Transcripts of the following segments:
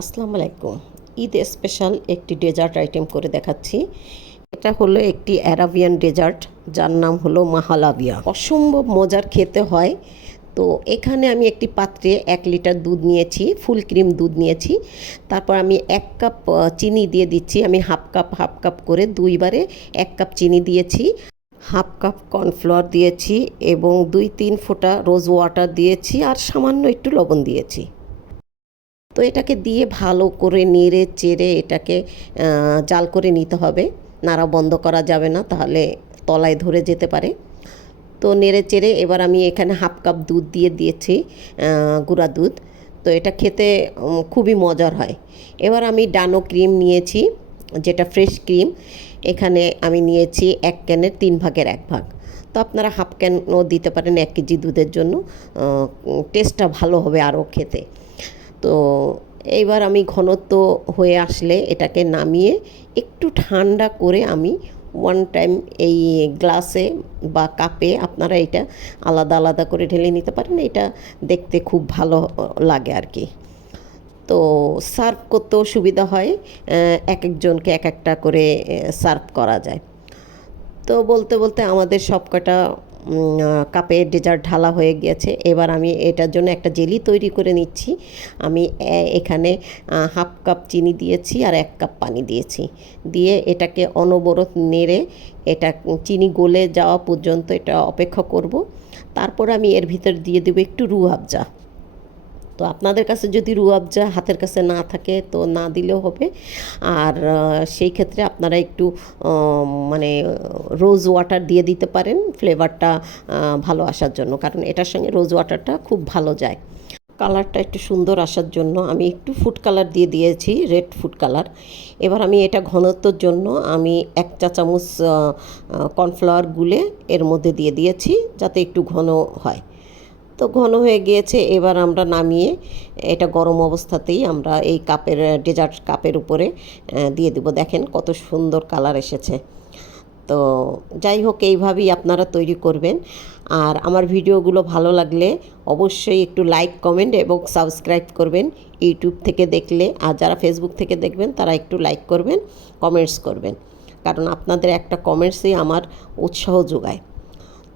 আসসালামু আলাইকুম। ঈদ স্পেশাল একটি ডেজার্ট আইটেম করে দেখাচ্ছি। এটা হলো একটি অ্যারাবিয়ান ডেজার্ট, যার নাম হলো মাহালাবিয়া। অসম্ভব মজার খেতে হয়। তো এখানে আমি একটি পাত্রে 1 লিটার দুধ নিয়েছি, ফুল ক্রিম দুধ নিয়েছি। তারপর আমি 1 কাপ চিনি দিয়ে দিচ্ছি। আমি হাফ কাপ করে 2 বারে 1 কাপ চিনি দিয়েছি। হাফ কাপ কর্নফ্লাওয়ার দিয়েছি এবং 2-3 ফোঁটা রোজ ওয়াটার দিয়েছি, আর সামান্য একটু লবণ দিয়েছি। তো এটাকে দিয়ে ভালো করে নেড়ে চেড়ে এটাকে জাল করে নিতে হবে। নাড়া বন্ধ করা যাবে না, তাহলে তলায় ধরে যেতে পারে। তো নেড়ে চেড়ে এবার আমি এখানে হাফ কাপ দুধ দিয়ে দিয়েছি, গুঁড়া দুধ। তো এটা খেতে খুবই মজার হয়। এবার আমি ডানো ক্রিম নিয়েছি, যেটা ফ্রেশ ক্রিম। এখানে আমি নিয়েছি 1 ক্যানের 3/1 ভাগ। তো আপনারা হাফ ক্যানও দিতে পারেন 1 কেজি দুধের জন্য। টেস্টটা ভালো হবে আরও খেতে। তো এইবার আমি ঘনত্ব হয়ে আসলে এটাকে নামিয়ে একটু ঠান্ডা করে আমি 1 টাইম এই গ্লাসে বা কাপে, আপনারা এটা আলাদা আলাদা করে ঢেলে নিতে পারেন। এটা দেখতে খুব ভালো লাগে আর কি। তো সার্ভ করতেও সুবিধা হয়, এক একজনকে এক একটা করে সার্ভ করা যায়। তো বলতে বলতে আমাদের সবকটা কাপে ডেজার্ট ঢালা হয়ে গিয়েছে। এবার আমি এটার জন্য একটা জেলি তৈরি করে নিচ্ছি। আমি এখানে হাফ কাপ চিনি দিয়েছি আর 1 কাপ পানি দিয়েছি। দিয়ে এটাকে অনবরত নেড়ে এটা চিনি গলে যাওয়া পর্যন্ত এটা অপেক্ষা করব। তারপর আমি এর ভিতর দিয়ে দেবো একটু রুহ আফজা। তো আপনাদের কাছে যদি রুহ আফজা হাতের কাছে না থাকে তো না দিলেও হবে। আর সেই ক্ষেত্রে আপনারা একটু মানে রোজ ওয়াটার দিয়ে দিতে পারেন, ফ্লেভারটা ভালো আসার জন্য, কারণ এটার সঙ্গে রোজ ওয়াটারটা খুব ভালো যায়। কালারটা একটু সুন্দর আসার জন্য আমি একটু ফুড কালার দিয়ে দিয়েছি, রেড ফুড কালার। এবার আমি এটা ঘনত্বর জন্য আমি 1 চা চামচ কর্নফ্লাওয়ার গুলে এর মধ্যে দিয়ে দিয়েছি, যাতে একটু ঘন হয়। তো ঘন হয়ে গিয়েছে। এবার আমরা নামিয়ে এটা গরম অবস্থাতেই আমরা এই কাপের, ডেজার্ট কাপের উপরে দিয়ে দেব। দেখেন কত সুন্দর কালার এসেছে। তো যাই হোক, এইভাবেই আপনারা তৈরি করবেন। আর আমার ভিডিওগুলো ভালো লাগলে অবশ্যই একটু লাইক, কমেন্ট এবং সাবস্ক্রাইব করবেন ইউটিউব থেকে দেখলে। আর যারা ফেসবুক থেকে দেখবেন তারা একটু লাইক করবেন, কমেন্টস করবেন, কারণ আপনাদের একটা কমেন্টসই আমার উৎসাহ যোগায়।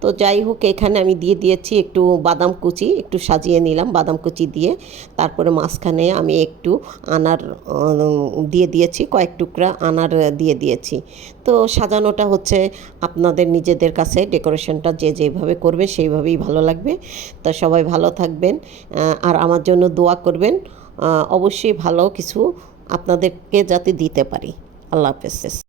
তো যাই হোক, এখানে আমি দিয়ে দিয়েছি একটু বাদাম কুচি, একটু সাজিয়ে নিলাম বাদাম কুচি দিয়ে। তারপরে মাঝখানে আমি একটু আনার দিয়ে দিয়েছি, কয়েক টুকরা আনার দিয়ে দিয়েছি। তো সাজানোটা হচ্ছে আপনাদের নিজেদের কাছে, ডেকোরেশনটা যে যেভাবে করবে সেইভাবেই ভালো লাগবে। তো সবাই ভালো থাকবেন, আর আমার জন্য দোয়া করবেন। অবশ্যই ভালো কিছু আপনাদেরকে যাতে দিতে পারি। আল্লাহ হাফেজ।